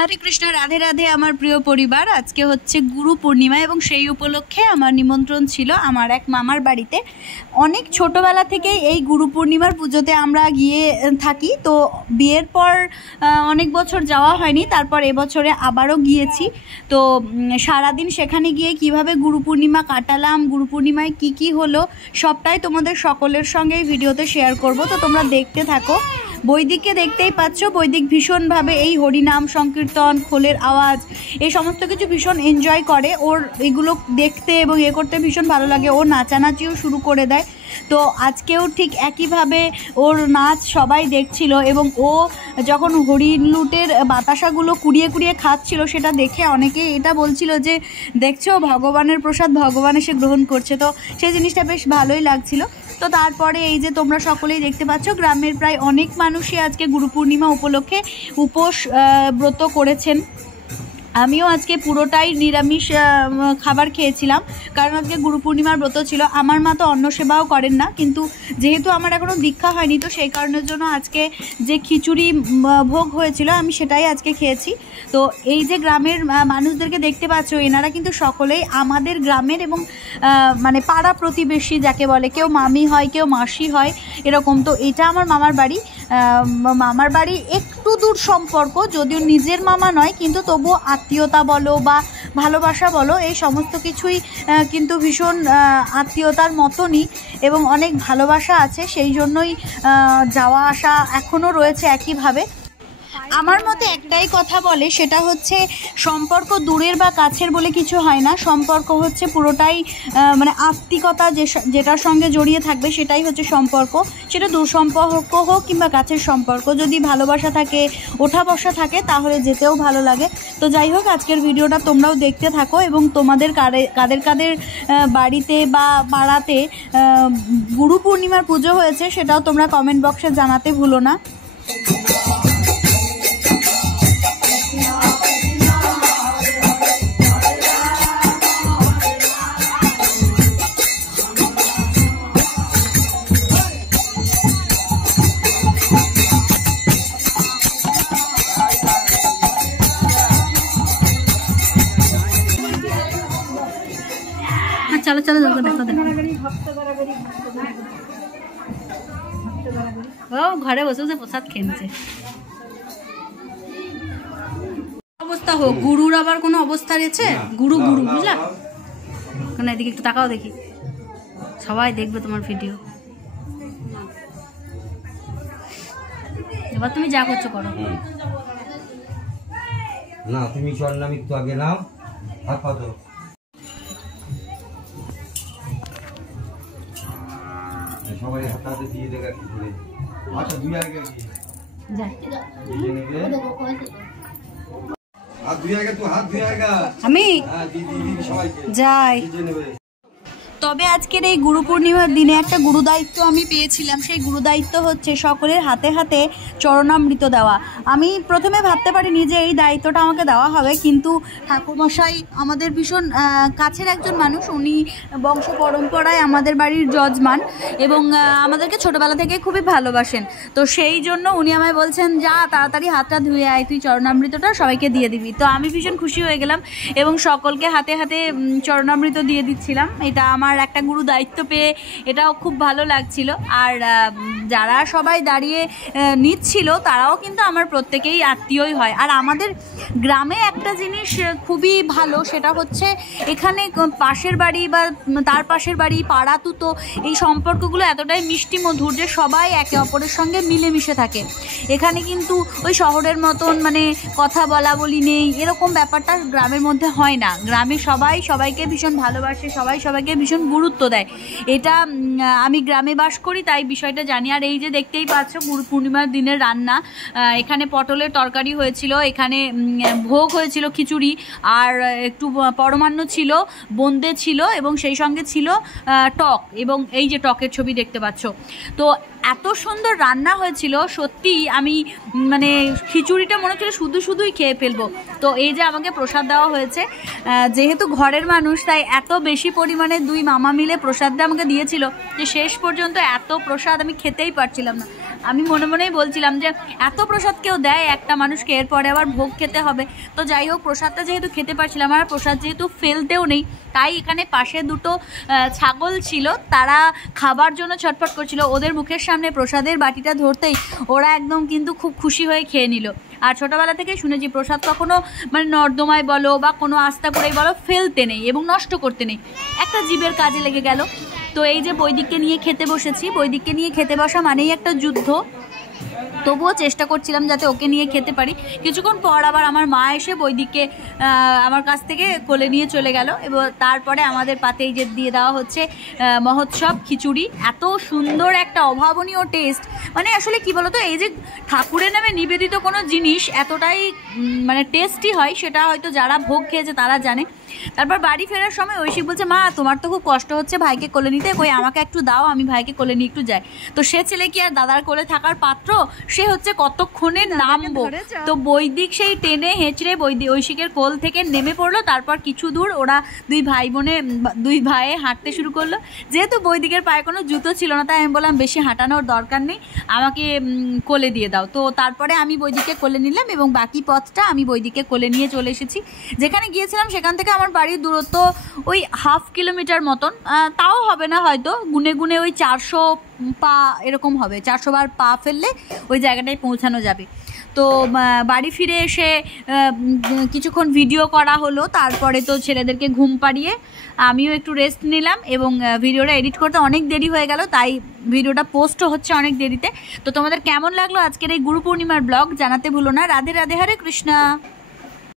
हरे कृष्ण राधे राधे आमार प्रिय परिवार आज के होच्छे गुरु पूर्णिमा एबं सेई उपलक्षे आमार निमंत्रण छिलो आमार एक मामार बाड़ीते। अनेक छोटोबेला थेकेई एई गुरु पूर्णिमार पुजोते आमरा गिये थाकी। तो बियेर पर अनेक बछर जावा हयनि, तारपर এবছরে आबारो गियेछि। तो सारा दिन सेखाने गिये किभाबे गुरु पूर्णिमा काटालाम, गुरु पूर्णिमाय की की हलो सबटाई तोमादेर सकलेर संगे भिडियोते शेयर करब। तो तोमरा देखते थाको। বৈদিককে দেখতেই পাচ্ছ, বৈদিক ভীষণভাবে এই হরিনাম সংকীর্তন খোলের আওয়াজ এই সমস্ত কিছু ভীষণ এনজয় করে। ওর এগুলো দেখতে এবং এ করতে ভীষণ ভালো লাগে। ও নাচানাচিও শুরু করে দেয়। তো আজকেও ঠিক একইভাবে ওর নাচ সবাই দেখছিল এবং ও যখন হরিণ লুটের বাতাসাগুলো কুড়িয়ে কুড়িয়ে খাচ্ছিল সেটা দেখে অনেকেই এটা বলছিল যে দেখছো ভগবানের প্রসাদ ভগবান এসে গ্রহণ করছে। তো সেই জিনিসটা বেশ ভালোই লাগছিল। তো তারপরে এই যে তোমরা সকলেই দেখতে পাচ্ছ গ্রামের প্রায় অনেক মানুষই আজকে গুরু পূর্ণিমা উপলক্ষে উপোস ব্রত করেছেন। আমিও আজকে পুরোটাই নিরামিষ খাবার খেয়েছিলাম, কারণ আজকে গুরু পূর্ণিমার ব্রত ছিল। আমার মা তো অন্ন সেবাও করেন না, কিন্তু যেহেতু আমার এখনও দীক্ষা হয়নি তো সেই কারণের জন্য আজকে যে খিচুড়ি ভোগ হয়েছিল আমি সেটাই আজকে খেয়েছি। তো এই যে গ্রামের মানুষদেরকে দেখতে পাচ্ছ এনারা কিন্তু সকলেই আমাদের গ্রামের এবং মানে পাড়া প্রতিবেশী যাকে বলে, কেউ মামি হয় কেউ মাসি হয় এরকম। তো এটা আমার মামার বাড়ি। মামার বাড়ি একটু দূর সম্পর্ক, যদিও নিজের মামা নয়, কিন্তু তবুও আত্মীয়তা বলো বা ভালোবাসা বলো এই সমস্ত কিছুই কিন্তু ভীষণ আত্মীয়তার মতনই এবং অনেক ভালোবাসা আছে। সেই জন্যই যাওয়া আসা এখনও রয়েছে একইভাবে। আমার মতে একটাই কথা বলে, সেটা হচ্ছে সম্পর্ক দূরের বা কাছের বলে কিছু হয় না। সম্পর্ক হচ্ছে পুরোটাই মানে আত্মিকতা যেটার সঙ্গে জড়িয়ে থাকবে সেটাই হচ্ছে সম্পর্ক। সেটা দূর সম্পর্ক হোক কিংবা কাছের সম্পর্ক, যদি ভালোবাসা থাকে ওঠা বসা থাকে তাহলে যেতেও ভালো লাগে। তো যাই হোক আজকের ভিডিওটা তোমরাও দেখতে থাকো এবং তোমাদের কাদের কাদের বাড়িতে বা পাড়াতে গুরু পূর্ণিমার পুজো হয়েছে সেটাও তোমরা কমেন্ট বক্সে জানাতে ভুলো না। चलो चलो देखो देखो देखो ও ঘরে বসে বসে প্রসাদ খেয়েছে। অবস্থা হোক, গুরুর আবার কোনো অবস্থা রয়েছে? গুরু গুরু বুঝলা কেন? এদিকে একটু তাকাও দেখি, সবাই দেখবে তোমার ভিডিও। এবার তুমি যা করছো করো না, তুমি স্বর্ণাম একটু আগে নাও হাত পাতো। সবাই হাতে দিয়ে দেবে একটু করে। আচ্ছা দুই আগে কি যা দিয়ে নেবে হাত দুই আগে, তো হাত দুই আগে আমি হ্যাঁ দিদি সবাইকে যাই দিয়ে নেবে। তবে আজকের এই গুরু পূর্ণিমার দিনে একটা গুরু দায়িত্ব আমি পেয়েছিলাম। সেই গুরু দায়িত্ব হচ্ছে সকলের হাতে হাতে চরণামৃত দেওয়া। আমি প্রথমে ভাবতে পারিনি যে এই দায়িত্বটা আমাকে দেওয়া হবে, কিন্তু ঠাকুরমশাই আমাদের ভীষণ কাছের একজন মানুষ। উনি বংশ পরম্পরায় আমাদের বাড়ির যজমান এবং আমাদেরকে ছোটোবেলা থেকে খুবই ভালোবাসেন। তো সেই জন্য উনি আমায় বলছেন যা তাড়াতাড়ি হাতটা ধুয়ে আয়, তুই চরণামৃতটা সবাইকে দিয়ে দিবি। তো আমি ভীষণ খুশি হয়ে গেলাম এবং সকলকে হাতে হাতে চরণামৃত দিয়ে দিচ্ছিলাম। এটা আমার একটা গুরু দায়িত্ব পেয়ে এটাও খুব ভালো লাগছিল। আর যারা সবাই দাঁড়িয়ে নিচ্ছিল তারাও কিন্তু আমার প্রত্যেকেই আত্মীয়ই হয়। আর আমাদের গ্রামে একটা জিনিস খুবই ভালো, সেটা হচ্ছে এখানে পাশের বাড়ি বা তার পাশের বাড়ি পাড়া তুতো এই সম্পর্কগুলো এতটাই মিষ্টি মধুর যে সবাই একে অপরের সঙ্গে মিলেমিশে থাকে। এখানে কিন্তু ওই শহরের মতন মানে কথা বলা বলি নেই, এরকম ব্যাপারটা গ্রামের মধ্যে হয় না। গ্রামে সবাই সবাইকে ভীষণ ভালোবাসে, সবাই সবাইকে ভীষণ গুরুত্ব দেয়। এটা আমি গ্রামে বাস করি তাই বিষয়টা জানি। আর এই যে দেখতেই পাচ্ছ গুরু পূর্ণিমার দিনের রান্না, এখানে পটলের তরকারি হয়েছিল, এখানে ভোগ হয়েছিল খিচুড়ি, আর একটু পরমান্ন ছিল, বোঁদে ছিল এবং সেই সঙ্গে ছিল টক, এবং এই যে টকের ছবি দেখতে পাচ্ছ। তো এত সুন্দর রান্না হয়েছিল সত্যি, আমি মানে খিচুড়িটা মনে হচ্ছিল শুধুই খেয়ে ফেলবো। তো এই যে আমাকে প্রসাদ দেওয়া হয়েছে, যেহেতু ঘরের মানুষ তাই এত বেশি পরিমাণে 2 মামা মিলে প্রসাদটা আমাকে দিয়েছিল যে শেষ পর্যন্ত এত প্রসাদ আমি খেতেই পারছিলাম না। আমি মনে মনেই বলছিলাম যে এত প্রসাদ কেউ দেয় একটা মানুষকে, এরপরে আবার ভোগ খেতে হবে। তো যাই হোক, প্রসাদটা যেহেতু খেতে পারছিলাম, আর প্রসাদ যেহেতু ফেলতেও নেই, তাই এখানে পাশে 2টো ছাগল ছিল, তারা খাবার জন্য ছটফট করছিল। ওদের মুখের সামনে প্রসাদের বাটিটা ধরতেই ওরা একদম কিন্তু খুব খুশি হয়ে খেয়ে নিল। আর ছোটোবেলা থেকে শুনেছি প্রসাদ কখনো মানে নর্দমায় বলো বা কোনো আস্থা করেই বলো ফেলতে নেই এবং নষ্ট করতে নেই, একটা জীবের কাজে লেগে গেল। তো এই যে বৈদিককে নিয়ে খেতে বসেছি, বৈদিককে নিয়ে খেতে বসা মানেই একটা যুদ্ধ। তবুও চেষ্টা করছিলাম যাতে ওকে নিয়ে খেতে পারি। কিছুক্ষণ পর আবার আমার মা এসে বৈদিককে আমার কাছ থেকে কোলে নিয়ে চলে গেল, এবং তারপরে আমাদের পাতে এই যে দিয়ে দেওয়া হচ্ছে মহোৎসব খিচুড়ি। এত সুন্দর একটা অভাবনীয় টেস্ট, মানে আসলে কি বলতো, এই যে ঠাকুরের নামে নিবেদিত কোনো জিনিস এতটাই মানে টেস্টি হয় সেটা হয়তো যারা ভোগ খেয়েছে তারা জানে। তারপর বাড়ি ফেরার সময় ঐশী বলছে, মা তোমার তো খুব কষ্ট হচ্ছে ভাইকে কোলে নিতে, কই আমাকে একটু দাও, আমি ভাইকে কোলে নিয়ে একটু যাই। তো সে ছেলে কি আর দাদার কোলে থাকার পাত্র, সে হচ্ছে কতক্ষণে নামবো। তো বৈদিক সেই টেনে হেঁচড়ে ঐশীকের কোল থেকে নেমে পড়লো। তারপর কিছু দূর ওরা 2 ভাইয়ে হাঁটতে শুরু করলো। যেহেতু বৈদিকের পায়ে কোনো জুতো ছিল না, তাই আমি বললাম বেশি হাঁটানোর দরকার নেই, আমাকে কোলে দিয়ে দাও। তো তারপরে আমি বৈদিককে কোলে নিলাম এবং বাকি পথটা আমি বৈদিককে কোলে নিয়ে চলে এসেছি। যেখানে গিয়েছিলাম সেখান থেকে আমার বাড়ির দূরত্ব ওই 1/2 কিলোমিটার মতন, তাও হবে না হয়তো, গুনে গুনে ওই 400 পা এরকম হবে, 400 বার পা ফেললে ওই জায়গাটায় পৌঁছানো যাবে। তো বাড়ি ফিরে এসে কিছুক্ষণ ভিডিও করা হলো, তারপরে তো ছেলেদেরকে ঘুম পাড়িয়ে আমিও একটু রেস্ট নিলাম, এবং ভিডিওটা এডিট করতে অনেক দেরি হয়ে গেল, তাই ভিডিওটা পোস্টও হচ্ছে অনেক দেরিতে। তো তোমাদের কেমন লাগলো আজকের এই গুরু পূর্ণিমার ব্লগ জানাতে ভুলো না। রাধে রাধে, হরে কৃষ্ণা।